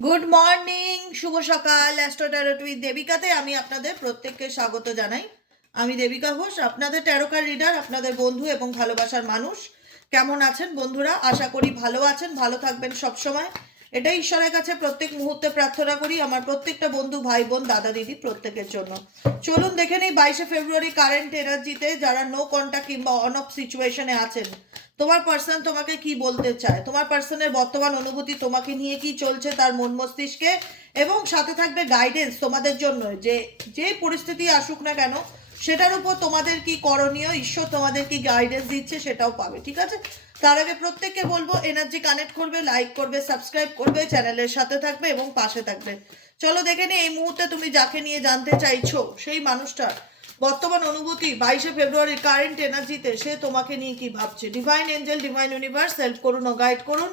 Good morning, শুভ সকাল। Astro tarot with দেবিকাতে আমি আপনাদের প্রত্যেককে স্বাগত জানাই। আমি দেবিকা ঘোষ, আপনাদের ট্যারোকার রিডার, আপনাদের বন্ধু এবং ভালোবাসার মানুষ। কেমন আছেন বন্ধুরা? আশা করি ভালো আছেন, ভালো থাকবেন সব সময়। এটাই ঈশ্বরের কাছে প্রত্যেক মুহূর্তে প্রার্থনা করি আমার প্রত্যেকটা বন্ধু, ভাই বোন, দাদা দিদি প্রত্যেকের জন্য। চলুন দেখে নিই 22শে ফেব্রুয়ারি কারেন্ট এনার্জিতে যারা নো কন্ট্যাক্ট কিংবা অন অফ সিচুয়েশনে আছেন, তোমার পার্সন তোমাকে কি বলতে চায়, তোমার পার্সনের বর্তমান অনুভূতি তোমাকে নিয়ে কি চলছে তার মন মস্তিষ্কে, এবং সাথে থাকবে গাইডেন্স তোমাদের জন্য। যে যে পরিস্থিতি আসুক না কেন সেটার উপর তোমাদের কি করণীয়, ঈশ্বর তোমাদের কি গাইডেন্স দিচ্ছে সেটাও পাবে। ঠিক আছে, তার আগে প্রত্যেককে বলবো এনার্জি কানেক্ট করবে, লাইক করবে, সাবস্ক্রাইব করবে, চ্যানেলের সাথে থাকবে এবং পাশে থাকবে। চলো দেখে নি এই মুহূর্তে তুমি যাকে নিয়ে জানতে চাইছো সেই মানুষটার বর্তমান অনুভূতি 22শে ফেব্রুয়ারি কারেন্ট এনার্জিতে সে তোমাকে নিয়ে কি ভাবছে। Divine angel, divine universe help করুন ও গাইড করুন।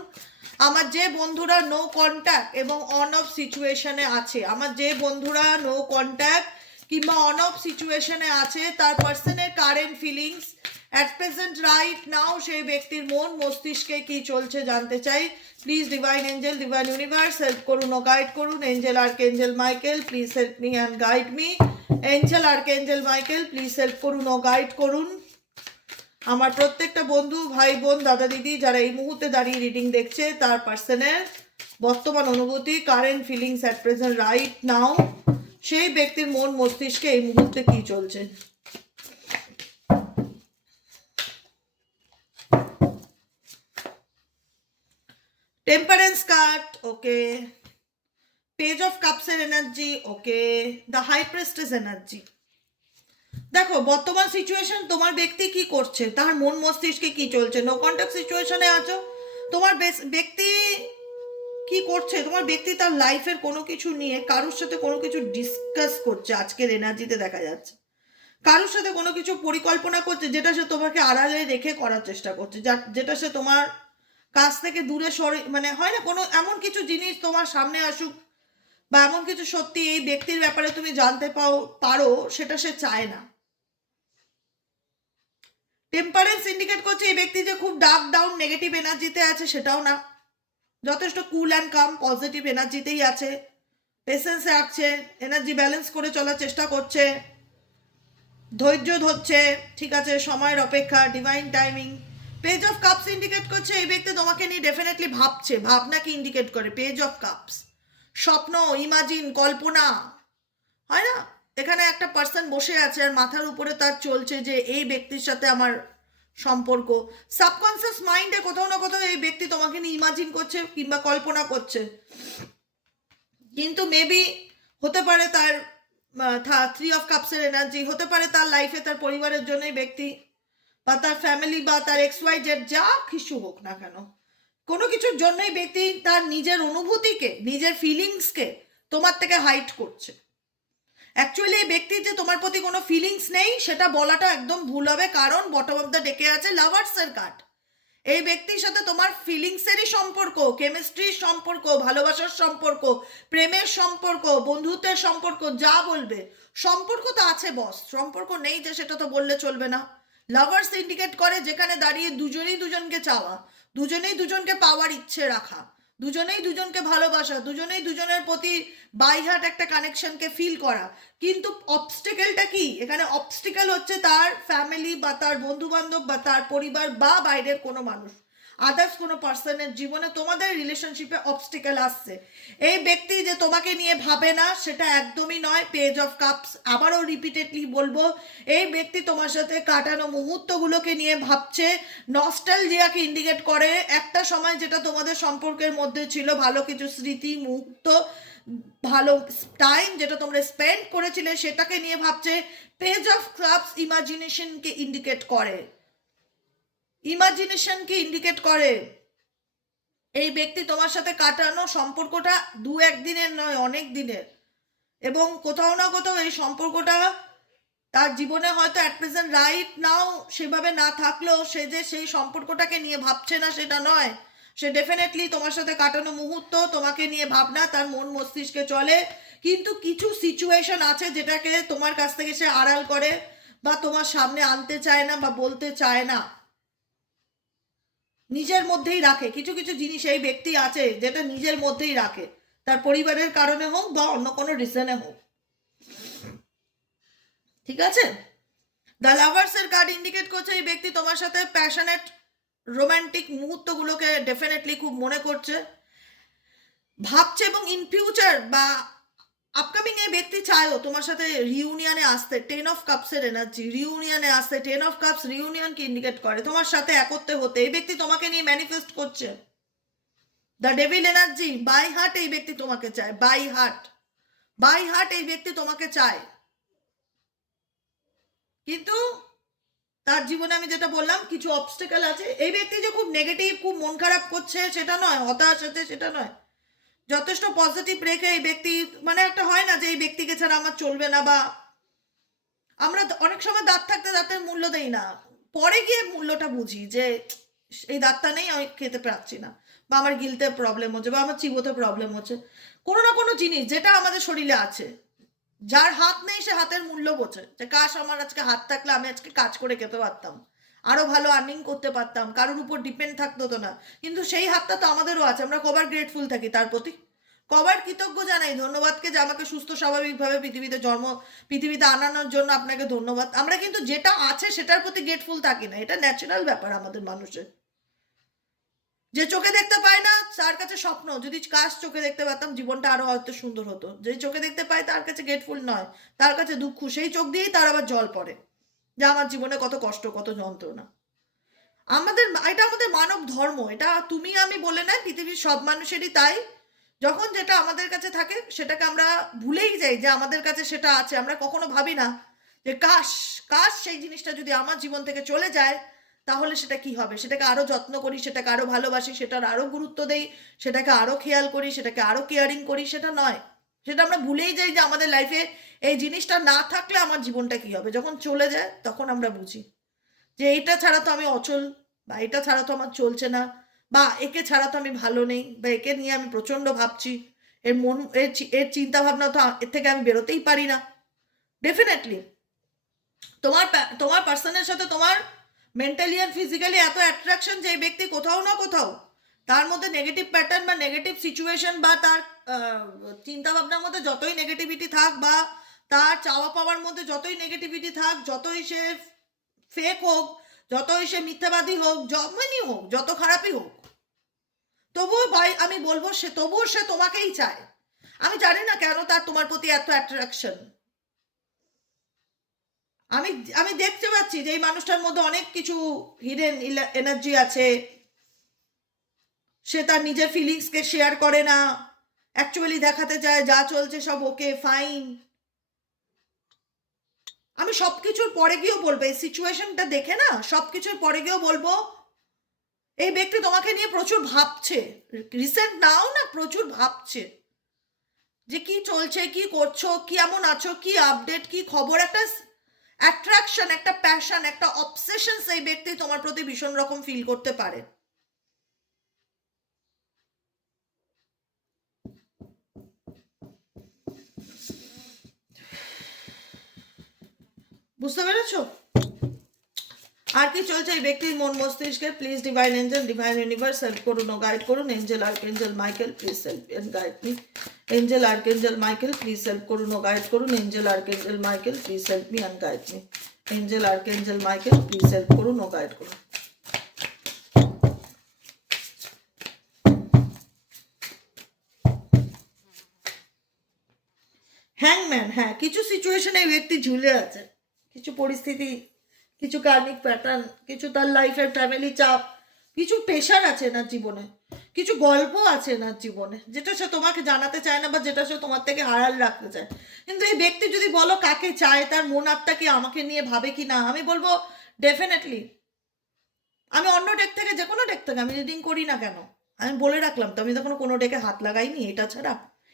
আমার যে বন্ধুরা নো কন্ট্যাক্ট এবং অন অফ সিচুয়েশনে আছে, আমার যে বন্ধুরা নো কন্ট্যাক্ট কিংবা অন অফ সিচুয়েশনে আছে তার পার্সনের current feelings at present right now, সেই ব্যক্তির মন মস্তিষ্কে কি চলছে জানতে চাই। Please divine angel, divine universe help করুন ও গাইড করুন। Angel archangel Michael please help me and guide me. Angel archangel Michael please help করুন ও গাইড করুন আমার প্রত্যেকটা বন্ধু, ভাই বোন, দাদা দিদি যারা এই মুহূর্তে দাঁড়িয়ে রিডিং দেখছে তার পার্সনের বর্তমান অনুভূতি current feelings at present right now, সেই ব্যক্তির মন মস্তিষ্কে এই মুহূর্তে কি চলছে। Temperance card, okay. Page of কাপসের energy, okay. The high priestess energy. দেখো বর্তমান সিচুয়েশন তোমার ব্যক্তি কি করছে, তার মন মস্তিষ্কে কি চলছে। নো কন্ট্যাক্ট সিচুয়েশনে আছো, তোমার ব্যক্তি কি করছে, তোমার ব্যক্তি তার লাইফের কোনো কিছু নিয়ে কারোর সাথে কোনো কিছু ডিসকাস করছে। আজকের এনার্জিতে দেখা যাচ্ছে কারোর সাথে কোনো কিছু পরিকল্পনা করছে যেটা সে তোমাকে আড়ালে রেখে করার চেষ্টা করছে, যেটা সে তোমার কাছ থেকে দূরে সরে, মানে হয় না কোনো এমন কিছু জিনিস তোমার সামনে আসুক বা এমন কিছু সত্যি এই ব্যক্তির ব্যাপারে তুমি জানতে পারো সেটা সে চায় না। টেম্পারেন্স ইন্ডিকেট করছে এই ব্যক্তি যে খুব ডার্ক ডাউন নেগেটিভ এনার্জিতে আছে সেটাও না, যথেষ্ট কুল অ্যান্ড কাম পজিটিভ এনার্জিতেই আছে, পেশেন্স রাখছে, এনার্জি ব্যালেন্স করে চলার চেষ্টা করছে, ধৈর্য ধরছে। ঠিক আছে, সময়ের অপেক্ষা, divine timing. Page of cups indicate করছে এই ব্যক্তি তোমাকে নিয়ে ডেফিনেটলি ভাবছে। ভাবনাকে ইন্ডিকেট করে পেজ অফ কাপস। স্বপ্ন, ইমাজিন, কল্পনা, হয় না, এখানে একটা পার্সন বসে আছে আর মাথার উপরে তার চলছে যে এই ব্যক্তির সাথে আমার সম্পর্ক। সাবকনসিয়াস মাইন্ডে কোথাও না কোথাও এই ব্যক্তি তোমাকে নিয়ে ইমাজিন করছে কিংবা কল্পনা করছে, কিন্তু মেবি হতে পারে তার 3 অফ কাপসের এনার্জি, হতে পারে তার লাইফে তার পরিবারের জন্যই ব্যক্তি বা তার ফ্যামিলি বা তার XYZ যা কিছু হোক না কেন, কোনো কিছুর জন্যই ব্যক্তি তার নিজের অনুভূতিকে, নিজের ফিলিংসকে তোমার থেকে হাইড করছে। অ্যাকচুয়ালি এই ব্যক্তির যে তোমার প্রতি কোনো ফিলিংস নেই সেটা বলাটা একদম ভুল হবে, কারণ বটম অফ দ্য ডেকে আছে লাভার্সের কার্ড। এই ব্যক্তির সাথে তোমার ফিলিংসেরই সম্পর্ক, কেমিস্ট্রির সম্পর্ক, ভালোবাসার সম্পর্ক, প্রেমের সম্পর্ক, বন্ধুত্বের সম্পর্ক, যা বলবে সম্পর্ক তো আছে বস, সম্পর্ক নেই যে সেটা তো বললে চলবে না। লাভার্স ইন্ডিকেট করে যেখানে দাঁড়িয়ে দুজনেই দুজনকে চাওয়া, দুজনেই দুজনকে পাওয়ার ইচ্ছে রাখা, দুজনেই দুজনকে ভালোবাসা, দুজনেই দুজনের প্রতি বাই হার্ট একটা কানেকশনকে ফিল করা। কিন্তু অবস্টিকেলটা কি এখানে? অবস্টিকেল হচ্ছে তার ফ্যামিলি বা তার বন্ধু বান্ধব বা তার পরিবার বা বাইরের কোনো মানুষ, আদার্স কোনো পার্সনের জীবনে তোমাদের রিলেশনশিপে অবস্টিকেল আসছে। এই ব্যক্তি যে তোমাকে নিয়ে ভাবে না সেটা একদমই নয়। পেজ অফ কাপস, আবারও রিপিটেডলি বলবো, এই ব্যক্তি তোমার সাথে কাটানো মুহূর্তগুলোকে নিয়ে ভাবছে। নস্টালজিয়াকে ইন্ডিকেট করে একটা সময় যেটা তোমাদের সম্পর্কের মধ্যে ছিল, ভালো কিছু স্মৃতি, মুহূর্ত, ভালো টাইম যেটা তোমরা স্পেন্ড করেছিলে সেটাকে নিয়ে ভাবছে। পেজ অফ কাপস ইমাজিনেশনকে ইন্ডিকেট করে, ইমাজিনেশনকে ইন্ডিকেট করে। এই ব্যক্তি তোমার সাথে কাটানো সম্পর্কটা 2-1 দিনের নয়, অনেক দিনের, এবং কোথাও না কোথাও এই সম্পর্কটা তার জীবনে হয়তো অ্যাট প্রেজেন্ট রাইট নাও সেভাবে না থাকলেও সে যে সেই সম্পর্কটাকে নিয়ে ভাবছে না সেটা নয়। সে ডেফিনেটলি তোমার সাথে কাটানো মুহূর্ত, তোমাকে নিয়ে ভাবনা তার মন মস্তিষ্কে চলে, কিন্তু কিছু সিচুয়েশন আছে যেটাকে তোমার কাছ থেকে সে আড়াল করে বা তোমার সামনে আনতে চায় না বা বলতে চায় না, নিজের মধ্যেই রাখে। কিছু কিছু জিনিস এই ব্যক্তি আছে যেটা নিজের মধ্যেই রাখে, তার পরিবারের কারণে হোক বা অন্য কোনো রিজনে হোক, ঠিক আছে? দ্য লাভার্সের কার্ড ইন্ডিকেট করছে এই ব্যক্তি তোমার সাথে প্যাশনেট রোম্যান্টিক মুহূর্তগুলোকে ডেফিনেটলি খুব মনে করছে, ভাবছে, এবং ইন ফিউচার বা আপকামিং এই ব্যক্তি চায়ও তোমার সাথে রিউনিয়নে আসতে। 10 অফ কাপসের এনার্জি, রিউনিয়নে আসতে। 10 অফ কাপস রিউনিয়নকে ইন্ডিকেট করে, তোমার সাথে একত্রে হতে। এই ব্যক্তি তোমাকে নিয়ে ম্যানিফেস্ট করছে। The devil energy, by heart এই ব্যক্তি তোমাকে চায়, বাই হার্ট, বাই হার্ট এই ব্যক্তি তোমাকে চায়। কিন্তু তার জীবনে আমি যেটা বললাম কিছু অবস্টেকেল আছে। এই ব্যক্তি যে খুব নেগেটিভ, খুব মন খারাপ করছে সেটা নয়, হতাশ আছে সেটা নয়, যথেষ্ট পজিটিভ রেখে এই ব্যক্তি, মানে একটা হয় না যে এই ব্যক্তিকে ছাড়া আমার চলবে না, বা আমরা অনেক সময় দাঁত থাকতে দাঁতের মূল্য দেই না, পরে গিয়ে মূল্যটা বুঝি যে এই দাঁতটা নেই, আমি খেতে পারছি না, বা আমার গিলতে প্রবলেম হচ্ছে, বা আমার চিবোতে প্রবলেম হচ্ছে। কোনো না কোনো জিনিস যেটা আমাদের শরীরে আছে, যার হাত নেই সে হাতের মূল্য বোঝে, যে কাশ আমার আজকে হাত থাকলে আমি আজকে কাজ করে খেতে পারতাম, আরো ভালো আর্নিং করতে পারতাম, কারোর উপর ডিপেন্ড থাকতো তো না। কিন্তু সেই হাতটা তো আমাদেরও আছে, আমরা কবার গ্রেটফুল থাকি তার প্রতি, কবার কৃতজ্ঞ জানাই ধন্যবাদকে যে আমাকে সুস্থ স্বাভাবিকভাবে পৃথিবীতে আনানোর জন্য আপনাকে ধন্যবাদ। আমরা কিন্তু যেটা আছে সেটার প্রতি গ্রেটফুল থাকি না, এটা ন্যাচারাল ব্যাপার আমাদের মানুষের। যে চোখে দেখতে পায় না তার কাছে স্বপ্ন, যদি কাশ চোখে দেখতে পারতাম জীবনটা আরো হয়তো সুন্দর হতো। যে চোখে দেখতে পায় তার কাছে গ্রেটফুল নয়, তার কাছে দুঃখ, সেই চোখ দিয়েই তার আবার জল পড়ে যে আমার জীবনে কত কষ্ট, কত যন্ত্রণা। এটা আমাদের মানব ধর্ম, এটা তুমি আমি বলে না, পৃথিবীর সব মানুষেরই তাই। যখন যেটা আমাদের কাছে থাকে সেটাকে আমরা ভুলেই যাই যে আমাদের কাছে সেটা আছে। আমরা কখনো ভাবি না যে কাশ কাশ সেই জিনিসটা যদি আমার জীবন থেকে চলে যায় তাহলে সেটা কি হবে, সেটাকে আরো যত্ন করি, সেটাকে আরো ভালোবাসি, সেটার আরো গুরুত্ব দেই, সেটাকে আরো খেয়াল করি, সেটাকে আরো কেয়ারিং করি। সেটা নয়, সেটা আমরা ভুলেই যাই যে আমাদের লাইফে এই জিনিসটা না থাকলে আমার জীবনটা কি হবে। যখন চলে যায় তখন আমরা বুঝি যে এইটা ছাড়া তো আমি অচল, বা এটা ছাড়া তো আমার চলছে না, বা একে ছাড়া তো আমি ভালো নেই, বা একে নিয়ে আমি প্রচণ্ড ভাবছি, এর চিন্তা ভাবনা তো এর থেকে আমি বেরোতেই পারি না। ডেফিনেটলি তোমার পার্সনের সাথে তোমার মেন্টালি আর ফিজিক্যালি এত অ্যাট্রাকশন যে এই ব্যক্তি কোথাও না কোথাও তার মধ্যে নেগেটিভ প্যাটার্ন বা নেগেটিভ সিচুয়েশন, বা তার চিন্তা ভাবনার মধ্যে যতই নেগেটিভিটি থাক, বা তার চাওয়া পাওয়ার মধ্যে যতই নেগেটিভিটি থাক, যতই সে ফেক হোক, যতই সে মিথ্যাবাদী হোক, যেমনই হোক, যত খারাপই হোক, তবুও ভাই আমি বলবো তবুও সে তোমাকেই চায়। আমি জানি না কেন তার তোমার প্রতি এত অ্যাট্রাকশন। আমি আমি দেখতে পাচ্ছি যে এই মানুষটার মধ্যে অনেক কিছু হিডেন এনার্জি আছে। সে তার নিজের ফিলিংসকে শেয়ার করে না, অ্যাকচুয়ালি দেখাতে চায় যা চলছে সব ওকে ফাইন। আমি সবকিছুর পরে গিয়েও বলবো, এই সিচুয়েশনটা দেখে না সবকিছুর পরে গিয়েও বলবো এই ব্যক্তি তোমাকে নিয়ে প্রচুর ভাবছে, রিসেন্ট নাও না, প্রচুর ভাবছে যে কি চলছে, কি করছো, কি এমন আছো, কি আপডেট, কি খবর। একটা অ্যাট্রাকশন, একটা প্যাশন, একটা অবসেশন সেই ব্যক্তি তোমার প্রতি ভীষণ রকম ফিল করতে পারে। বুঝতে পেরেছো আর কি চলছে এই ব্যক্তির মন মস্তিষ্কে? Please divine angel, divine universe help করুন ও গাইড করুন। Angel archangel Michael please help and guide me. Angel archangel Michael please help করুন ও গাইড করুন। Angel archangel Michael please help me and guide me. Angel archangel Michael please help করুন ও guide করুন। হ্যাংম্যান, হ্যাঁ কিছু সিচুয়েশনে এই ব্যক্তি ঝুলে আছে, কিছু পরিস্থিতি, কিছু কার্মিক প্যাটার্ন, কিছু তার লাইফের ফ্যামিলি চাপ, কিছু প্রেশার আছে না জীবনে, কিছু গল্প আছে না জীবনে, যেটা সে তোমাকে জানাতে চায় না, বা যেটা সে তোমার থেকে আড়াল রাখতে চায়। কিন্তু এই ব্যক্তি যদি বলো কাকে চায়, তার মন আত্মা কি আমাকে নিয়ে ভাবে কি না, আমি বলবো ডেফিনেটলি। আমি অন্য ডেক থেকে, যে কোনো ডেক থেকে আমি রিডিং করি না কেন, আমি বলে রাখলাম তো, আমি তখন কোনো ডেকে হাত লাগাইনি। এটা ছাড়া,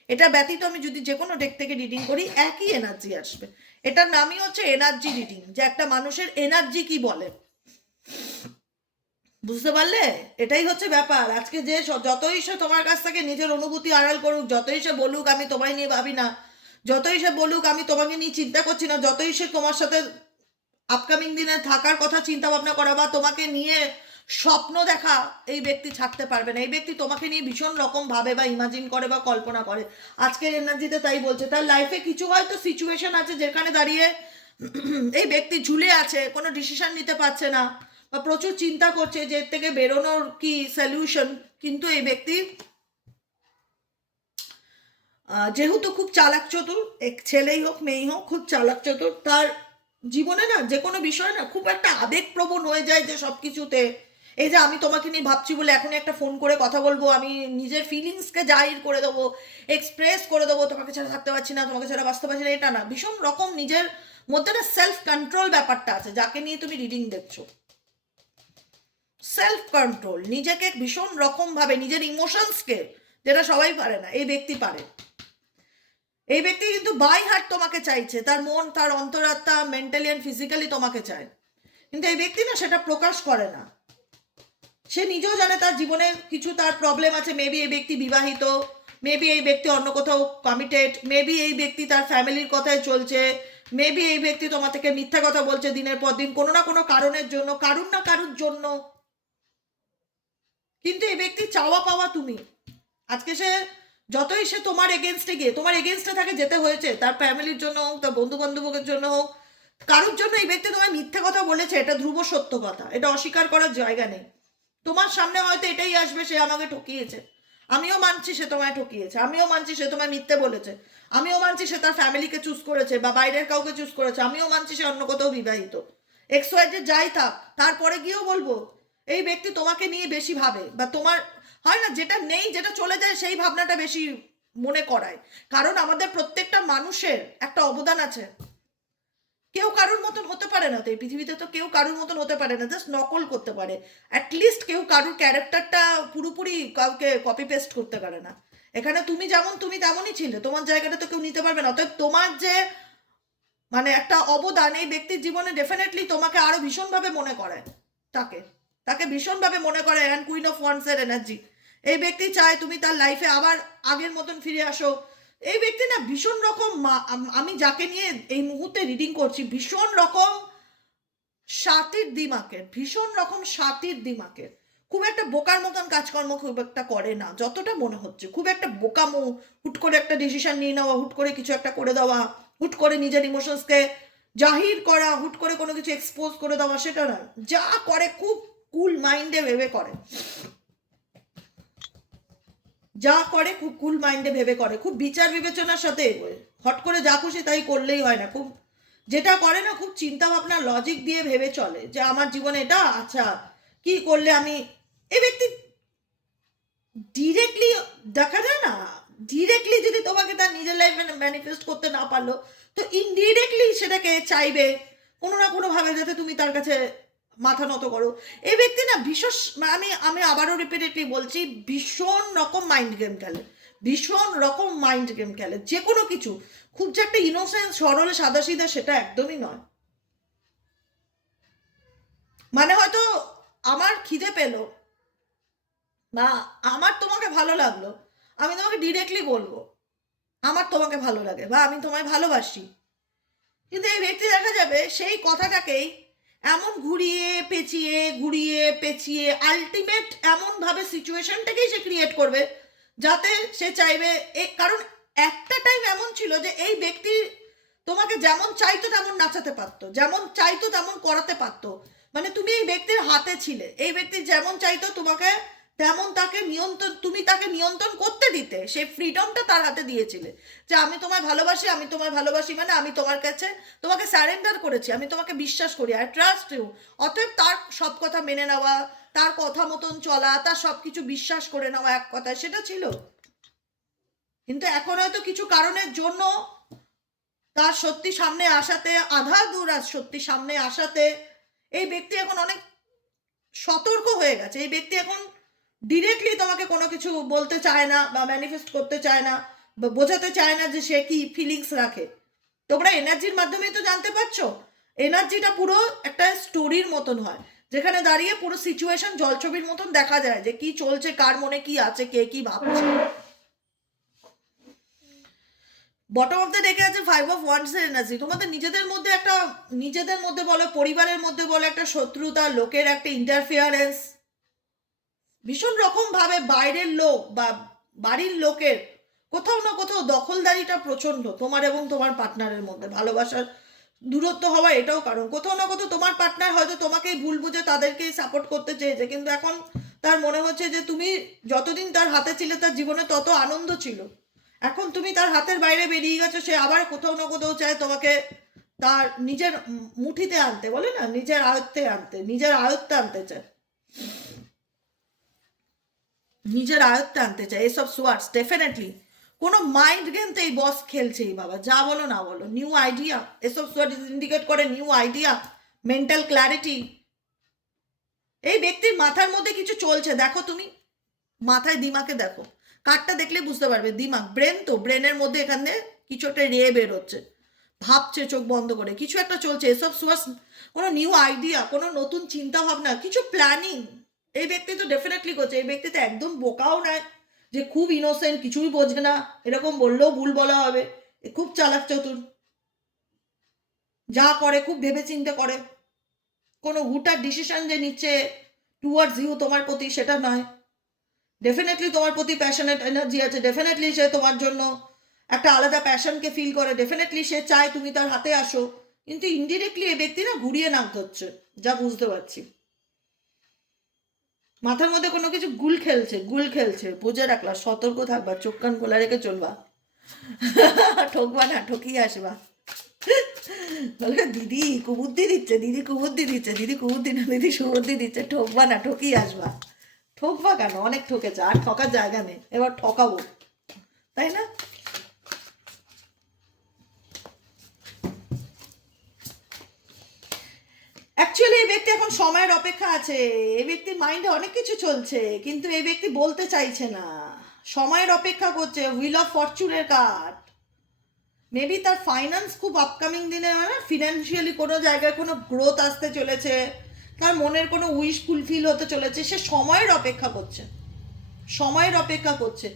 এটা ব্যতীত আমি যদি যে কোনো ডেক থেকে রিডিং করি একই এনার্জি আসবে। এটার নামই হচ্ছে এনার্জি রিডিং, যে একটা মানুষের এনার্জি কি বলে। বুঝতে পারলে? এটাই হচ্ছে ব্যাপার। আজকে যে যতই সে তোমার কাছ থেকে নিজের অনুভূতি আড়াল করুক, যতই সে বলুক আমি তোমায় নিয়ে ভাবি না, যতই সে বলুক আমি তোমাকে নিয়ে চিন্তা করছি না, যতই সে তোমার সাথে আপকামিং দিনে থাকার কথা চিন্তা ভাবনা করা, বা তোমাকে নিয়ে স্বপ্ন দেখা এই ব্যক্তি ছাড়তে পারবে না। এই ব্যক্তি তোমাকে নিয়ে ভীষণ রকম ভাবে বা ইমাজিন করে বা কল্পনা করে। আজকের এনার্জিতে তাই বলছে, তার লাইফে কিছু হয়তো সিচুয়েশন আছে যেখানে দাঁড়িয়ে এই ব্যক্তি ঝুলে আছে, কোনো ডিসিশন নিতে পারছে না বা প্রচুর চিন্তা করছে যে এর থেকে বেরোনোর কি সলিউশন। কিন্তু এই ব্যক্তি যেহেতু খুব চালাক চতুর, এক ছেলেই হোক মেয়েই হোক খুব চালাক চতুর, তার জীবনে না যে কোনো বিষয় না খুব একটা আবেগপ্রবণ হয়ে যায় যে সব কিছুতে। এই যে আমি তোমাকে নিয়ে ভাবছি বলে এখনই একটা ফোন করে কথা বলবো, আমি নিজের ফিলিংসকে জাহির করে দেবো, এক্সপ্রেস করে দেবো, তোমাকে ছাড়া থাকতে পারছি না, তোমাকে ছাড়া বাঁচতে পারছি না, এটা না। ভীষণ রকম নিজের মধ্যে না সেলফ কন্ট্রোল ব্যাপারটা আছে, যাকে নিয়ে তুমি রিডিং দেখছো। সেলফ কন্ট্রোল, নিজেকে ভীষণ রকম ভাবে নিজের ইমোশনসকে, যেটা সবাই পারে না, এই ব্যক্তি পারে। এই ব্যক্তি কিন্তু বাই হার্ট তোমাকে চাইছে, তার মন, তার অন্তরাত্মা মেন্টালি অ্যান্ড ফিজিক্যালি তোমাকে চায়, কিন্তু এই ব্যক্তি না সেটা প্রকাশ করে না। সে নিজেও জানে তার জীবনে কিছু তার প্রবলেম আছে। মেবি এই ব্যক্তি বিবাহিত, মেবি এই ব্যক্তি অন্য কোথাও কমিটেড, মেবি এই ব্যক্তি তার ফ্যামিলির কথায় চলছে, মেবি এই ব্যক্তি তোমার থেকে মিথ্যা কথা বলছে দিনের পর দিন কোনো না কোনো কারণের জন্য, কারুর জন্য। কিন্তু এই ব্যক্তি চাওয়া পাওয়া তুমি। আজকে সে যতই সে তোমার এগেনস্টে গিয়ে, তোমার এগেনস্টে তাকে যেতে হয়েছে, তার ফ্যামিলির জন্য হোক, তার বন্ধু বান্ধবের জন্য হোক, কারোর জন্য এই ব্যক্তি তোমায় মিথ্যে কথা বলেছে, এটা ধ্রুব সত্য কথা, এটা অস্বীকার করার জায়গা নেই। তোমার সামনে হয়তো এটাই আসবে, সে আমাকে ঠকিয়েছে, আমিও মানছি সে তোমায় ঠকিয়েছে, আমিও মানছি সে তোমায় মিথ্যে বলেছে, আমিও মানছি সে তার ফ্যামিলিকে চুজ করেছে বা বাইরের কাউকে চুজ করেছে, আমিও মানছি সে অন্য কোথাও বিবাহিত, এক্স ওয়াই জেড যাই থাক। তারপরে গিয়েও বলবো এই ব্যক্তি তোমাকে নিয়ে বেশি ভাবে, বা তোমার হয় না যেটা নেই, যেটা চলে যায় সেই ভাবনাটা বেশি মনে করায়। কারণ আমাদের প্রত্যেকটা মানুষের একটা অবদান আছে। কেউ কারুর মতন হতে পারে না, তো এই পৃথিবীতে তো কেউ কারুর মতন হতে পারে না, জাস্ট নকল করতে পারে। অ্যাটলিস্ট কেউ কারুর ক্যারেক্টারটা পুরোপুরি কাউকে কপি পেস্ট করতে পারে না। এখানে তুমি যেমন তুমি তেমনই ছিলে, তোমার জায়গাটা তো কেউ নিতে পারবে না। অতএব তোমার যে মানে একটা অবদান এই ব্যক্তির জীবনে ডেফিনেটলি তোমাকে আরো ভীষণভাবে মনে করায়, তাকে তাকে ভীষণভাবে মনে করে। অ্যান্ড কুইন অফ ওয়ান্সের এনার্জি, এই ব্যক্তি চায় তুমি তার লাইফে আবার আগের মতন ফিরে আসো। এই ব্যক্তি না ভীষণ রকম, আমি যাকে নিয়ে এই মুহূর্তে রিডিং করছি, ভীষণ রকম সাতির দিমাকের, ভীষণ রকম সাতির দিমাকের। খুব একটা বোকার মতন কাজকর্ম খুব একটা করে না, যতটা মনে হচ্ছে খুব একটা বোকামো। হুট করে একটা ডিসিশন নিয়ে নেওয়া, হুট করে কিছু একটা করে দেওয়া, হুট করে নিজের ইমোশনসকে জাহির করা, হুট করে কোনো কিছু এক্সপোজ করে দেওয়া, সেটা না। যা করে খুব কুল মাইন্ডে ভেবে করে, যা করে খুব কুল মাইন্ডে ভেবে করে, খুব বিচার বিবেচনার সাথে এগোয়। হট করে যা খুশি তাই করলেই হয় না, খুব যেটা করে না খুব চিন্তা ভাবনা লজিক দিয়ে ভেবে চলে যে আমার জীবনে এটা, আচ্ছা কি করলে আমি। এই ব্যক্তি ডিরেক্টলি দেখা যায় না, ডিরেক্টলি যদি তোমাকে তার নিজের লাইফে ম্যানিফেস্ট করতে না পারলো, তো ইনডিরেক্টলি সেটাকে চাইবে কোনো না কোনোভাবে যাতে তুমি তার কাছে মাথা নত করো। এই ব্যক্তি না বিশেষ, আমি আমি আবারও রিপিটেডলি বলছি, ভীষণ রকম মাইন্ড গেম খেলে, ভীষণ রকম মাইন্ড গেম খেলে যে কোনো কিছু। খুব যে একটা ইনোসেন্স সরল সাদাসিধা সেটা একদমই নয়। মানে হয়তো আমার খিদে পেলো বা আমার তোমাকে ভালো লাগলো, আমি তোমাকে ডিরেক্টলি বলবো আমার তোমাকে ভালো লাগে বা আমি তোমায় ভালোবাসি। কিন্তু এই ব্যক্তি দেখা যাবে সেই কথাটাকেই এমন ঘুরিয়ে পেঁচিয়ে আলটিমেট এমনভাবে সিচুয়েশনটাকেই সে ক্রিয়েট করবে যাতে সে চাইবে। কারণ একটা টাইম এমন ছিল যে এই ব্যক্তি তোমাকে যেমন চাইতো তেমন নাচাতে পারতো, যেমন চাইতো তেমন করাতে পারতো। মানে তুমি এই ব্যক্তির হাতে ছিলে, এই ব্যক্তি যেমন চাইতো তোমাকে তেমন তাকে নিয়ন্ত্রণ, তুমি তাকে নিয়ন্ত্রণ করতে দিতে, সেই ফ্রিডমটা তার হাতে দিয়েছিলে যে আমি তোমায় ভালোবাসি, আমি তোমায় ভালোবাসি মানে আমি তোমার কাছে তোমাকে স্যারেন্ডার করেছি, আমি তোমাকে বিশ্বাস করি, আই ট্রাস্ট ইউ। অতএব তার সব কথা মেনে নেওয়া, তার কথা মতন চলা, তার সব কিছু বিশ্বাস করে নেওয়া, এক কথায় সেটা ছিল। কিন্তু এখন হয়তো কিছু কারণের জন্য তার সত্যি সামনে আসাতে, আধা দূর আর সত্যি সামনে আসাতে এই ব্যক্তি এখন অনেক সতর্ক হয়ে গেছে। এই ব্যক্তি এখন ডিরেক্টলি তোমাকে কোনো কিছু বলতে চায় না বা ম্যানিফেস্ট করতে চায় না বা বোঝাতে চায় না যে সে কি ফিলিংস রাখে। তোমরা এনার্জির মাধ্যমেই তো জানতে পারছো, এনার্জিটা পুরো একটা স্টোরির মতন হয়, যেখানে দাঁড়িয়ে পুরো সিচুয়েশন জলছবির মতন দেখা যায় যে কি চলছে, কার মনে কি আছে, কে কি ভাবছে। বটম অফ দ্য ডেকে আছে 5 অফ ওয়ান্ডস এর এনার্জি। তোমাদের নিজেদের মধ্যে বলো, পরিবারের মধ্যে বলো, একটা শত্রুতা, লোকের একটা ইন্টারফিয়ারেন্স, ভীষণ রকম ভাবে বাইরের লোক বা বাড়ির লোকের কোথাও না কোথাও দখলদারিটা প্রচন্ড তোমার এবং তোমার পার্টনারের মধ্যে। ভালোবাসার দূরত্ব হওয়া এটাও কারণ, কোথাও না কোথাও তোমার পার্টনার হয়তো তোমাকেই ভুল বুঝে তাদেরকেই সাপোর্ট করতে চেয়েছে, কিন্তু এখন তার মনে হচ্ছে যে তুমি যতদিন তার হাতে ছিলে তার জীবনে তত আনন্দ ছিল, এখন তুমি তার হাতের বাইরে বেরিয়ে গেছো, সে আবার কোথাও না কোথাও চায় তোমাকে তার নিজের মুঠিতে আনতে, বলে না, নিজের আয়ত্তে আনতে, নিজের আয়ত্তে আনতে চায়, নিজের আয়ত্তে আনতে চায়। এসব সোয়ার্ডস ডেফিনেটলি কোনো মাইন্ড গেম তো এই বস খেলছেই বাবা, যা বলো না বলো। নিউ আইডিয়া, এসব সোয়ার্ড ইন্ডিকেট করে নিউ আইডিয়া, মেন্টাল ক্ল্যারিটি। এই ব্যক্তির মাথার মধ্যে কিছু চলছে, দেখো তুমি মাথায় দিমাকে দেখো, কার্ডটা দেখলে বুঝতে পারবে। দিমাগ, ব্রেন, তো ব্রেনের মধ্যে এখানে কিছু একটা রে বেরোচ্ছে, ভাবছে চোখ বন্ধ করে, কিছু একটা চলছে। এসব সোয়ার্স কোনো নিউ আইডিয়া, কোনো নতুন চিন্তা ভাবনা, কিছু প্ল্যানিং এই ব্যক্তি তো ডেফিনেটলি করছে। এই ব্যক্তি তো একদম বোকাও নয় যে খুব ইনোসেন্ট, কিছুই বোঝে না, এরকম বললেও ভুল বলা হবে। খুব চালাক চতুর, যা করে খুব ভেবে চিন্তে করে, কোনো হুটার ডিসিশন যে নিচ্ছে টুয়ার্ডস ইউ তোমার প্রতি সেটা নয়। ডেফিনেটলি তোমার প্রতি প্যাশনেট এনার্জি আছে, ডেফিনেটলি সে তোমার জন্য একটা আলাদা প্যাশনকে ফিল করে, ডেফিনেটলি সে চায় তুমি তার হাতে আসো, কিন্তু ইনডিরেক্টলি এই ব্যক্তি না ঘুরিয়ে নাক ধরছে, যা বুঝতে পারছি। মাথার মধ্যে কোনো কিছু গুল খেলছে, বুঝে রাখলা, সতর্ক থাকবা, চোখ কান খোলা রেখে চলবা, ঠকবা না, ঠকিয়ে আসবা। বলবে দিদি কুবুদ্ধি দিচ্ছে, দিদি কুবুদ্ধি দিচ্ছে, দিদি কুবুদ্ধি না, দিদি সুবুদ্ধি দিচ্ছে, ঠকবা না, ঠকিয়ে আসবা। ঠকবা কেন, অনেক ঠকেছে, আর ঠকার জায়গা নেই, এবার ঠকাবো, তাই না? অ্যাকচুয়ালি এই ব্যক্তি এখন সময়ের অপেক্ষা আছে, এই ব্যক্তির মাইন্ডে অনেক কিছু চলছে, কিন্তু এই ব্যক্তি বলতে চাইছে না, সময়ের অপেক্ষা করছে। হুইল অফ ফরচুনের কার্ড, মেবি তার ফাইন্যান্স খুব আপকামিং দিনে ফিনান্সিয়ালি কোনো জায়গায় কোনো গ্রোথ আসতে চলেছে, তার মনের কোনো উইশ ফুলফিল হতে চলেছে, সে সময়ের অপেক্ষা করছে, সময়ের অপেক্ষা করছে।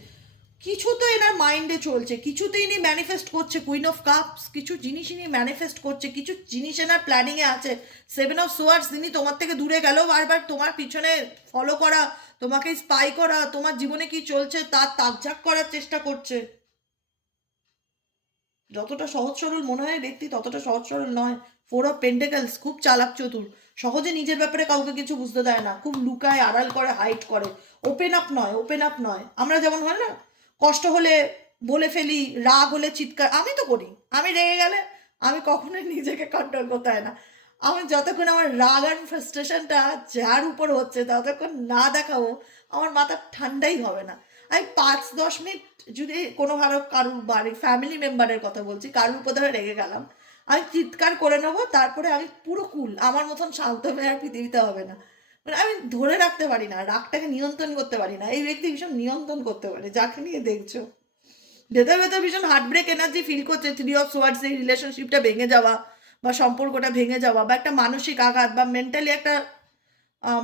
কিছু তো এনার মাইন্ডে চলছে, কিছু তো ইনি ম্যানিফেস্ট করছে, কুইন অফ কাপস, কিছু জিনিস ইনি ম্যানিফেস্ট করছে, কিছু জিনিস এনার প্ল্যানিংয়ে আছে। সেভেন অফ সোয়ার্ডস, তিনি তোমার থেকে দূরে গেলেও বারবার তোমার পিছনে ফলো করা, তোমাকে স্পাই করা, তোমার জীবনে কি চলছে তার তাকঝাক করার চেষ্টা করছে। যতটা সহজ সরল মনে হয় ব্যক্তি ততটা সহজ সরল নয়। ফোর অফ পেন্টেকলস, খুব চালাক চতুর, সহজে নিজের ব্যাপারে কাউকে কিছু বুঝতে দেয় না, খুব লুকায়, আড়াল করে, হাইট করে, ওপেন আপ নয়, ওপেন আপ নয়। আমরা যেমন হয় না, কষ্ট হলে বলে ফেলি, রাগ হলে চিৎকার, আমি তো করি, আমি রেগে গেলে আমি কখনোই নিজেকে কন্ট্রোল করতে হয় না। আমি যতক্ষণ আমার রাগ আর ফ্রাস্ট্রেশনটা যার উপর হচ্ছে ততক্ষণ না দেখাবো, আমার মাথা ঠান্ডাই হবে না। আমি 5-10 মিনিট যদি কোনোভাবে কারুর বাড়ির ফ্যামিলি মেম্বারের কথা বলছি, কারুর উপর ধরে রেগে গেলাম, আমি চিৎকার করে নেবো, তারপরে আমি পুরো কুল, আমার মতন শান্ত হয়ে আর পৃথিবীতে হবে না। মানে আমি ধরে রাখতে পারি না, রাগটাকে নিয়ন্ত্রণ করতে পারি না। এই ব্যক্তি ভীষণ নিয়ন্ত্রণ করতে পারে, যাকে নিয়ে দেখছো ভেতর ভেতর ভীষণ হার্টব্রেক এনার্জি ফিল করছে। থ্রি অফ সোয়ার্ডস, এই রিলেশনশিপটা ভেঙে যাওয়া বা সম্পর্কটা ভেঙে যাওয়া বা একটা মানসিক আঘাত বা মেন্টালি একটা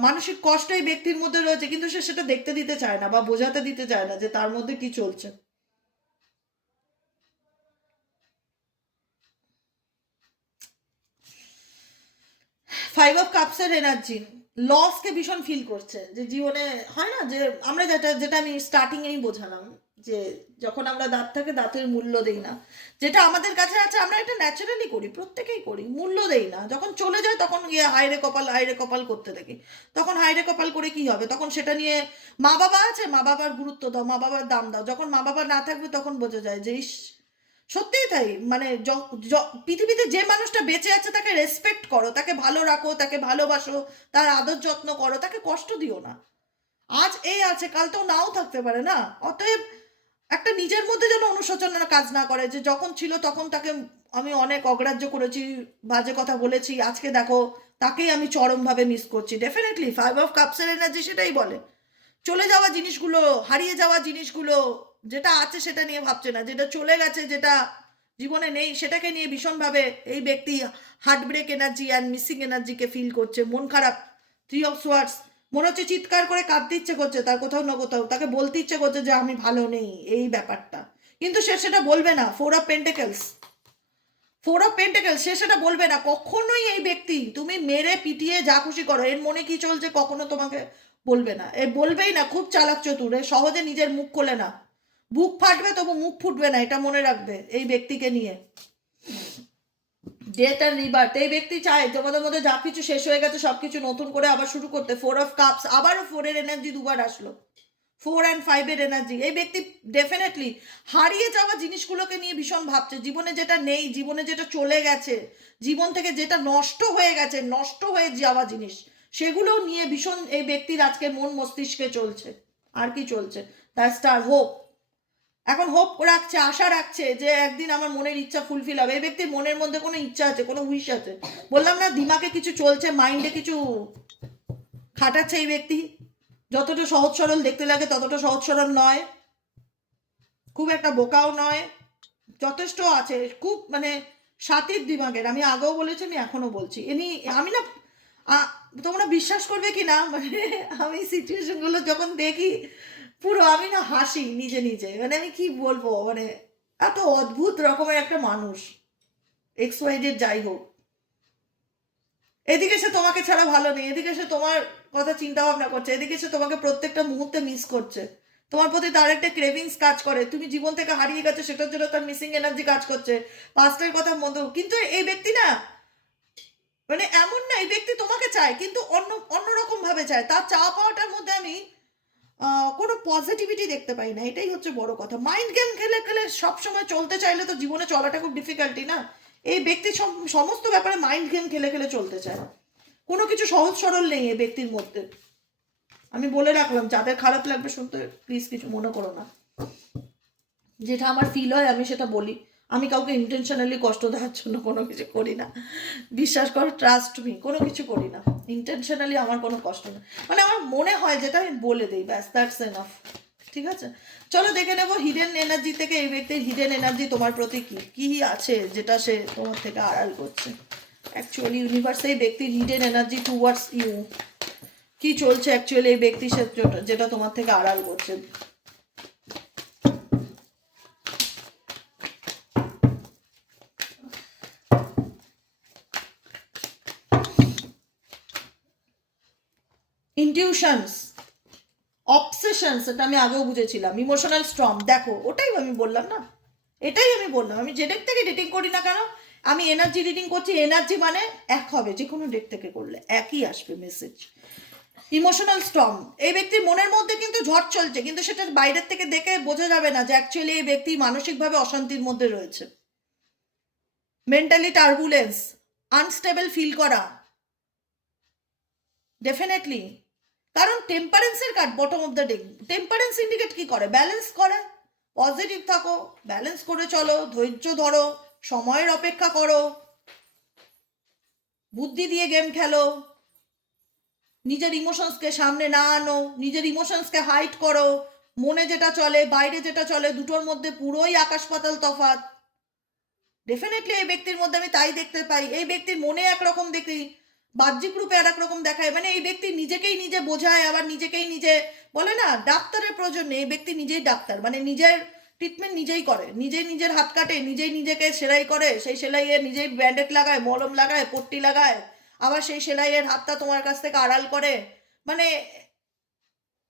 মানসিক কষ্ট এই ব্যক্তির মধ্যে রয়েছে, কিন্তু সে সেটা দেখতে দিতে চায় না বা বোঝাতে দিতে চায় না যে তার মধ্যে কি চলছে। ফাইভ অফ কাপসের এনার্জি, লসকে ভীষণ ফিল করছে, যে জীবনে হয় না যে আমরা যেটা যেটা আমি স্টার্টিংয়েই বোঝালাম, যে যখন আমরা দাঁত থাকে দাঁতের মূল্য দেই না, যেটা আমাদের কাছে আছে আমরা এটা ন্যাচারালি করি, প্রত্যেকেই করি, মূল্য দেই না। যখন চলে যায় তখন গিয়ে হায়রে কপাল করতে থাকি। তখন হায়রে কপাল করে কি হবে, তখন সেটা নিয়ে মা বাবা আছে, মা বাবার গুরুত্ব দাও, মা বাবার দাম দাও। যখন মা বাবা না থাকবে তখন বোঝা যায় যে ইস, সত্যিই তাই। মানে পৃথিবীতে যে মানুষটা বেঁচে আছে তাকে রেসপেক্ট করো, তাকে ভালো রাখো, তাকে ভালোবাসো, তার আদর যত্ন করো, তাকে কষ্ট দিও না। আজ এই আছে, কাল তো নাও থাকতে পারে না। অতএব একটা নিজের মধ্যে যেন অনুশোচনা কাজ না করে, যে যখন ছিল তখন তাকে আমি অনেক অগ্রাহ্য করেছি, বাজে কথা বলেছি, আজকে দেখো তাকেই আমি চরমভাবে মিস করছি। ডেফিনেটলি ফাইভ অফ কাপসের এনার্জি সেটাই বলে। চলে যাওয়া জিনিসগুলো, হারিয়ে যাওয়া জিনিসগুলো, যেটা আছে সেটা নিয়ে ভাবছে না, যেটা চলে গেছে, যেটা জীবনে নেই সেটাকে নিয়ে ভীষণভাবে এই ব্যক্তি হার্টব্রেক এনার্জি অ্যান্ড মিসিং এনার্জিকে ফিল করছে, মন খারাপ। থ্রি অফ সোয়ার্ডস, মনে হচ্ছে চিৎকার করে কাঁদতে ইচ্ছে করছে তার, কোথাও না কোথাও তাকে বলতে ইচ্ছে করছে যে আমি ভালো নেই, এই ব্যাপারটা, কিন্তু সে সেটা বলবে না। Four of pentacles, four of pentacles, সে সেটা বলবে না কখনোই। এই ব্যক্তি তুমি মেরে পিটিয়ে যা খুশি করো, এর মনে কি চলছে কখনো তোমাকে বলবে না, এ বলবেই না, খুব চালাক চতুর, এ সহজে নিজের মুখ খোলে না। বুক ফাটবে তবু মুখ ফুটবে না, এটা মনে রাখবে এই ব্যক্তিকে নিয়ে। ডেথ অ্যান্ড রিবার্থ, এই ব্যক্তি চায় তোমাদের মধ্যে যা কিছু শেষ হয়ে গেছে সবকিছু নতুন করে আবার শুরু করতে। 4 of Cups, আবারও 4-এর এনার্জি দুবার আসলো, 4 and 5-এর এনার্জি। এই ব্যক্তি ডেফিনেটলি হারিয়ে যাওয়া জিনিসগুলোকে নিয়ে ভীষণ ভাবছে। জীবনে যেটা নেই, জীবনে যেটা চলে গেছে, জীবন থেকে যেটা নষ্ট হয়ে গেছে, নষ্ট হয়ে যাওয়া জিনিস, সেগুলো নিয়ে ভীষণ এই ব্যক্তির আজকে মন মস্তিষ্কে চলছে। আর কি চলছে? তার স্টার হোপ, এখন হোপ রাখছে, আশা রাখছে যে একদিন আমার মনের ইচ্ছা ফুলফিল হবে। এই ব্যক্তির মনের মধ্যে কোনো ইচ্ছা আছে, কোনো উইশ আছে। বললাম না, দিমাগে কিছু চলছে, মাইন্ডে কিছু খাটাচ্ছে এই ব্যক্তি। যতটা সহজ সরল দেখতে লাগে ততটা সহজ সরল নয়, খুব একটা বোকাও নয়, যথেষ্ট আছে, খুব মানে সাতির দিমাগের। আমি আগেও বলেছি, আমি এখনো বলছি। আমি না, তোমরা বিশ্বাস করবে কি না, মানে আমি সিচুয়েশনগুলো যখন দেখি পুরো আমি না হাসি নিজে নিজে, মানে আমি কি বলবো, মানে এত অদ্ভুত রকমের একটা মানুষ। XYZ যাই হোক, এদিকে সে তোমাকে ছাড়া ভালো নেই, এদিকে সে তোমার কথা চিন্তা ভাবনা করছে, এদিকে সে তোমাকে প্রত্যেকটা মুহূর্তে মিস করছে, তোমার প্রতি তার একটা ক্রেভিংস কাজ করে, তুমি জীবন থেকে হারিয়ে গেছো সেটার জন্য তার মিসিং এনার্জি কাজ করছে, পাস্টের কথা মতো। কিন্তু এই ব্যক্তি না, মানে এমন না, এই ব্যক্তি তোমাকে চায় কিন্তু অন্যরকম ভাবে চায়। তার চাওয়া পাওয়াটার মধ্যে আমি কোনো পজিটিভিটি দেখতে পাই না, এটাই হচ্ছে বড় কথা। মাইন্ড গেম খেলে খেলে সবসময় চলতে চাইলে তো জীবনে চলাটা খুব ডিফিকাল্টি না। এই ব্যক্তি সমস্ত ব্যাপারে মাইন্ড গেম খেলে খেলে চলতে চায়, কোনো কিছু সহজ সরল নেই এই ব্যক্তির মধ্যে। আমি বলে রাখলাম, যাদের খারাপ লাগবে শুনতে প্লিজ কিছু মনে করো না, যেটা আমার ফিল হয় আমি সেটা বলি। আমি কাউকে ইন্টেনশনালি কষ্ট দেওয়ার জন্য কোনো কিছু করি না, বিশ্বাস করো, ট্রাস্ট মি, কোনো কিছু করি না ইন্টেনশনালি, আমার কোনো কষ্ট না, মানে আমার মনে হয় যেটা আমি বলে দিই, ব্যাস, দ্যাটস এনাফ। ঠিক আছে, চলো দেখে নেবো হিডেন এনার্জি থেকে এই ব্যক্তির হিডেন এনার্জি তোমার প্রতি কি কি আছে যেটা সে তোমার থেকে আড়াল করছে। অ্যাকচুয়ালি ইউনিভার্সে এই ব্যক্তির হিডেন এনার্জি টুয়ার্ডস ইউ কি চলছে অ্যাকচুয়ালি এই ব্যক্তির সাথে যেটা তোমার থেকে আড়াল করছে। ইনটিউশনস, অবসেশনস, এটা আমি আগেও বুঝেছিলাম। ইমোশনাল স্ট্রং, দেখো ওটাই আমি বললাম না, এটাই আমি বললাম। আমি যে ডেক থেকে রিডিং করি না কেন, আমি এনার্জি রিডিং করছি, এনার্জি মানে এক হবে, যে কোনো ডেক থেকে করলে একই আসবে মেসেজ। ইমোশনাল স্ট্রং, এই ব্যক্তির মনের মধ্যে কিন্তু ঝড় চলছে, কিন্তু সেটা বাইরের থেকে দেখে বোঝা যাবে না যে অ্যাকচুয়ালি এই ব্যক্তি মানসিকভাবে অশান্তির মধ্যে রয়েছে। মেন্টালি টার্বুলেন্স, আনস্টেবল ফিল করা, ডেফিনেটলি। কারণ টেম্পারেন্সের card bottom of the deck, temperance indicate কি করে, ব্যালেন্স করে। পজিটিভ থাকো, ব্যালেন্স করে চলো, ধৈর্য ধরো, সময়ের অপেক্ষা করো, বুদ্ধি দিয়ে গেম খেলো, নিজের ইমোশনসকে সামনে না আনো, নিজের ইমোশনসকে হাইড করো। মনে যেটা চলে বাইরে যেটা চলে দুটোর মধ্যে পুরোই আকাশ পাতাল তফাৎ। ডেফিনেটলি এই ব্যক্তির মধ্যে আমি তাই দেখতে পাই। এই ব্যক্তির মনে একরকম দেখি, বাহ্যিক রূপে আর একরকম দেখায়। মানে এই ব্যক্তি নিজেকেই নিজে বোঝায়, আবার নিজেকেই নিজে বলে না ডাক্তারের প্রয়োজন নেই, এই ব্যক্তি নিজেই ডাক্তার, মানে নিজের ট্রিটমেন্ট নিজেই করে, নিজেই নিজের হাত কাটে, নিজেই নিজেকে সেলাই করে, সেই সেলাইয়ে নিজেই ব্যান্ডেড লাগায়, মলম লাগায়, পট্টি লাগায়, আবার সেই সেলাইয়ের হাতটা তোমার কাছ থেকে আড়াল করে। মানে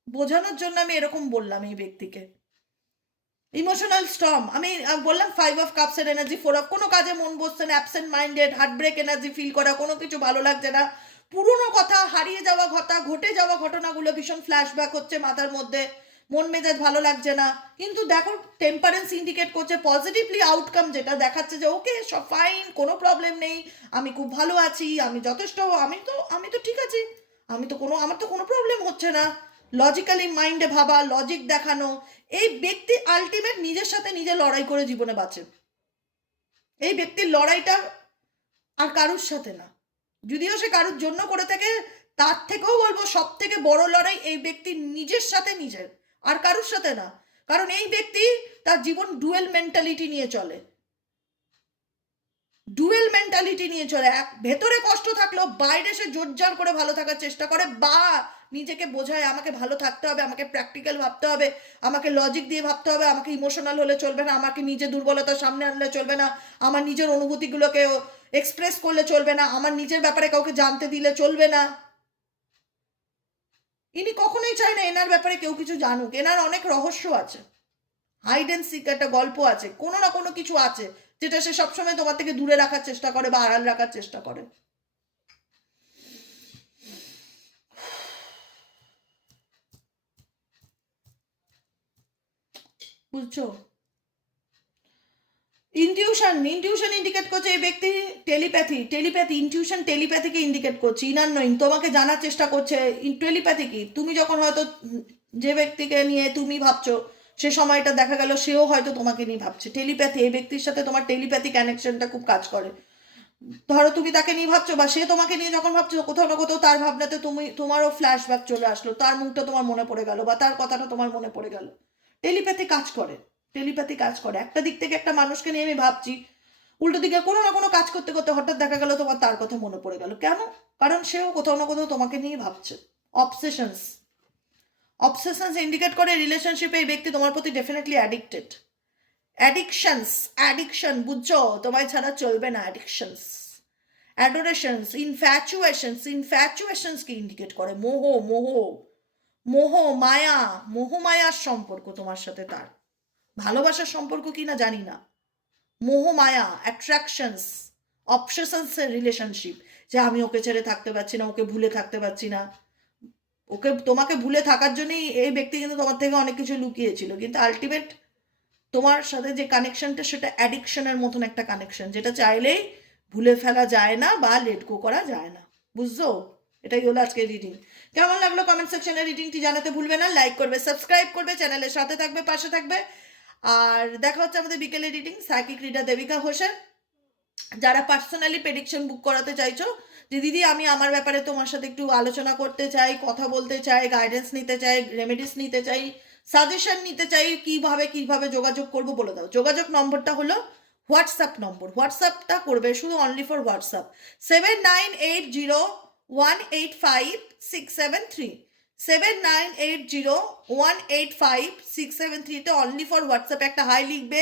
বোঝানোর জন্য আমি এরকম বললাম এই ব্যক্তিকে। ইমোশনাল স্টর্ম, আমি বললাম 5 of Cups-এর এনার্জি, 4 of, কোনো কাজে মন বসছে না, absent minded, heartbreak energy feel করা, কোনো কিছু ভালো লাগছে না, পুরনো কথা, হারিয়ে যাওয়া কথা, ঘটে যাওয়া ঘটনাগুলো ভীষণ ফ্ল্যাশব্যাক হচ্ছে মাথার মধ্যে, মন মেজাজ ভালো লাগছে না। কিন্তু দেখো টেম্পারেন্স ইন্ডিকেট করছে পজিটিভলি, আউটকাম যেটা দেখাচ্ছে যে ওকে সব ফাইন, কোনো প্রবলেম নেই, আমি খুব ভালো আছি, আমি যথেষ্ট, আমি তো ঠিক আছি, আমার তো কোনো প্রবলেম হচ্ছে না। লজিক্যালি মাইন্ডে ভাবা, লজিক দেখানো, এই ব্যক্তি আলটিমেট নিজের সাথে নিজে লড়াই করে জীবনে বাঁচে। এই ব্যক্তির লড়াইটা আর কারুর সাথে না, যদিও সে কারুর জন্য করে থাকে, তার থেকেও বলবো সব থেকে বড় লড়াই এই ব্যক্তির নিজের সাথে নিজের, আর কারুর সাথে না। কারণ এই ব্যক্তি তার জীবন ডুয়েল মেন্টালিটি নিয়ে চলে, ডুয়েল মেন্টালিটি নিয়ে চলে। এক ভেতরে কষ্ট থাকলেও বাইরে সে জোরজার করে ভালো থাকার চেষ্টা করে, বা নিজেকে বোঝায় আমাকে ভালো থাকতে হবে, আমাকে প্র্যাকটিক্যাল ভাবতে হবে, আমাকে লজিক দিয়ে ভাবতে হবে, আমাকে ইমোশনাল হলে চলবে না, আমাকে নিজের দুর্বলতার সামনে আনলে চলবে না, আমার নিজের অনুভূতিগুলোকে এক্সপ্রেস করলে চলবে না, আমার নিজের ব্যাপারে কাউকে জানতে দিলে চলবে না। ইনি কখনোই চায় না এনার ব্যাপারে কেউ কিছু জানুক। এনার অনেক রহস্য আছে, হাইড অ্যান্ড সিক একটা গল্প আছে, কোনো না কোনো কিছু আছে যেটা সে সবসময় তোমার থেকে দূরে রাখার চেষ্টা করে বা আড়াল রাখার চেষ্টা করে। বুঝছো? ইনটিউশন ইন্ডিকেট করছে এই ব্যক্তি টেলিপ্যাথি ইনটিউশন টেলিপ্যাথিকে ইন্ডিকেট করছে। ইনার নোয়িং তোমাকে জানার চেষ্টা করছে। টেলিপ্যাথি কি, তুমি যখন হয়তো যে ব্যক্তিকে নিয়ে তুমি ভাবছো সে সময়টা দেখা গেল সেও হয়তো তোমাকে নিয়ে ভাবছে। টেলিপ্যাথি, এই ব্যক্তির সাথে তোমার টেলিপ্যাথি কানেকশনটা খুব কাজ করে। ধরো তুমি তাকে নিয়ে ভাবছো বা সে তোমাকে নিয়ে যখন ভাবছো, কোথাও না কোথাও তার ভাবনাতে তোমারও ফ্ল্যাশব্যাক চলে আসলো, তার মুখটা তোমার মনে পড়ে গেল বা তার কথাটা তোমার মনে পড়ে গেল। টেলিপ্যাথি কাজ করে, একটা দিক থেকে একটা মানুষকে নিয়ে আমি ভাবছি, উল্টো দিকে কোনো না কোনো কাজ করতে করতে হঠাৎ দেখা গেল তোমার তার কথা মনে পড়ে গেল। কেন? কারণ সেও কোথাও না কোথাও তোমাকে নিয়ে ভাবছে। অবসেশনস ইন্ডিকেট করে রিলেশনশিপে এই ব্যক্তি তোমার প্রতি ডেফিনেটলি অ্যাডিক্টেড। অ্যাডিকশন, বুঝছো? তোমায় ছাড়া চলবে না। অ্যাডোরেশনস, ইনফ্যাচুয়েশনসকে ইন্ডিকেট করে। মায়ার সম্পর্ক তোমার সাথে তার। ভালোবাসার সম্পর্ক কিনা জানি না। মায়া, অ্যাট্রাকশনস, অবসেশনসের রিলেশনশিপ, যে আমি ওকে ছেড়ে থাকতে পারছি না, ওকে ভুলে থাকতে পারছি না। তোমাকে ভুলে থাকার জন্যই এই ব্যক্তি কিন্তু তোমার থেকে অনেক কিছু লুকিয়েছিল, কিন্তু আলটিমেট তোমার সাথে যে কানেকশনটা সেটা অ্যাডিকশনের মতন একটা কানেকশন, যেটা চাইলেই ভুলে ফেলা যায় না বা লেট গো করা যায় না। বুঝছো? এটাই হলো আজকের রিডিং। কেমন লাগলো কমেন্ট সেকশনে রিডিংটি জানাতে ভুলবে না। লাইক করবে, সাবস্ক্রাইব করবে, চ্যানেলের সাথে থাকবে, পাশে থাকবে। আর দেখা হচ্ছে আমাদের বিকেলের reading. Psychic reader Debika Hossain. যারা পার্সোনালি প্রেডিকশন বুক করাতে চাইছো, যে দিদি আমি আমার ব্যাপারে তোমার সাথে একটু আলোচনা করতে চাই, কথা বলতে চাই, গাইডেন্স নিতে চাই, রেমেডিস নিতে চাই, সাজেশন নিতে চাই, কিভাবে যোগাযোগ করবো বলে দাও। যোগাযোগ নম্বরটা হলো হোয়াটসঅ্যাপ নম্বর। হোয়াটসঅ্যাপটা করবে শুধু only for WhatsApp 7980185673 7980185673 only for হোয়াটসঅ্যাপে একটা হাই লিখবে,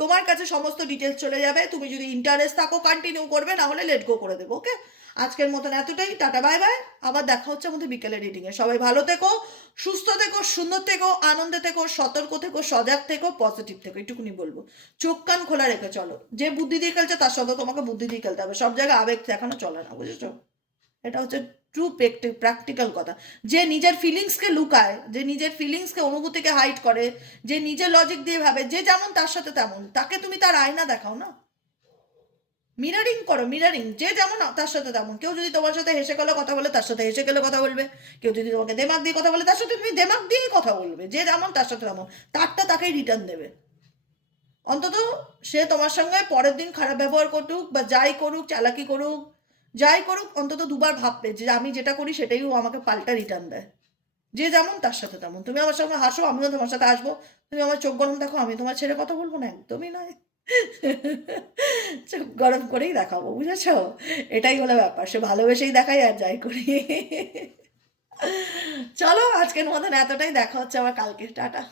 তোমার কাছে সমস্ত ডিটেলস চলে যাবে। তুমি যদি ইন্টারেস্ট থাকো কন্টিনিউ করবে, না হলে লেট গো করে দেবো। ওকে, আজকের মতন এতটাই। Tata, bye bye. আবার দেখা হচ্ছে আমাদের বিকেলের রিডিংয়ে। সবাই ভালো থেকো, সুস্থ থেকো, সুন্দর থেকো, আনন্দে থেকো, সতর্ক থেকো, সজাগ থেকো, পজিটিভ থেকো। এটুকুনি বলবো। চোখ কান খোলা রেখে চলো। যে বুদ্ধি দিয়ে খেলছে তার সাথে তোমাকে বুদ্ধি দিয়ে খেলতে হবে। সব জায়গায় আবেগ দেখানো চলে না, বুঝেছো? এটা হচ্ছে ট্রু প্র্যাকটিক্যাল কথা। যে নিজের ফিলিংসকে লুকায়, যে নিজের ফিলিংসকে, অনুভূতিকে হাইড করে, যে নিজের লজিক দিয়ে ভাবে যে যেমন তার সাথে তেমন, তাকে তুমি তার আয়না দেখাও না। মিরারিং করো, যে যেমন তার সাথে তেমন। কেউ যদি তোমার সাথে হেসে গেলে কথা বলে, তার সাথে হেসে গেলে কথা বলবে। কেউ যদি তোমাকে দেমাগ দিয়ে কথা বলে, তার সাথে তুমি দেমাগ দিয়েই কথা বলবে। যে যেমন তার সাথে তেমন, তারটা তাকেই রিটার্ন দেবে। অন্তত সে তোমার সঙ্গে পরের দিন খারাপ ব্যবহার করুক বা যাই করুক, চালাকি করুক, যাই করুক, অন্তত দুবার ভাববে যে আমি যেটা করি সেটাই ও আমাকে পাল্টা রিটার্ন দেয়। যে যেমন তার সাথে তেমন। তুমি আমার সঙ্গে হাসো, আমিও তোমার সাথে হাসবো। তুমি আমার চোখ গরম দেখো, আমি তোমার ছেড়ে কথা বলবো না, একদমই নয়। চোখ গরম করেই দেখাবো, বুঝেছো? এটাই হলো ব্যাপার। সে ভালোবেসেই দেখাই আর যাই করি। চলো আজকের মতন এতটাই। দেখা হচ্ছে আবার কালকে। টাটা।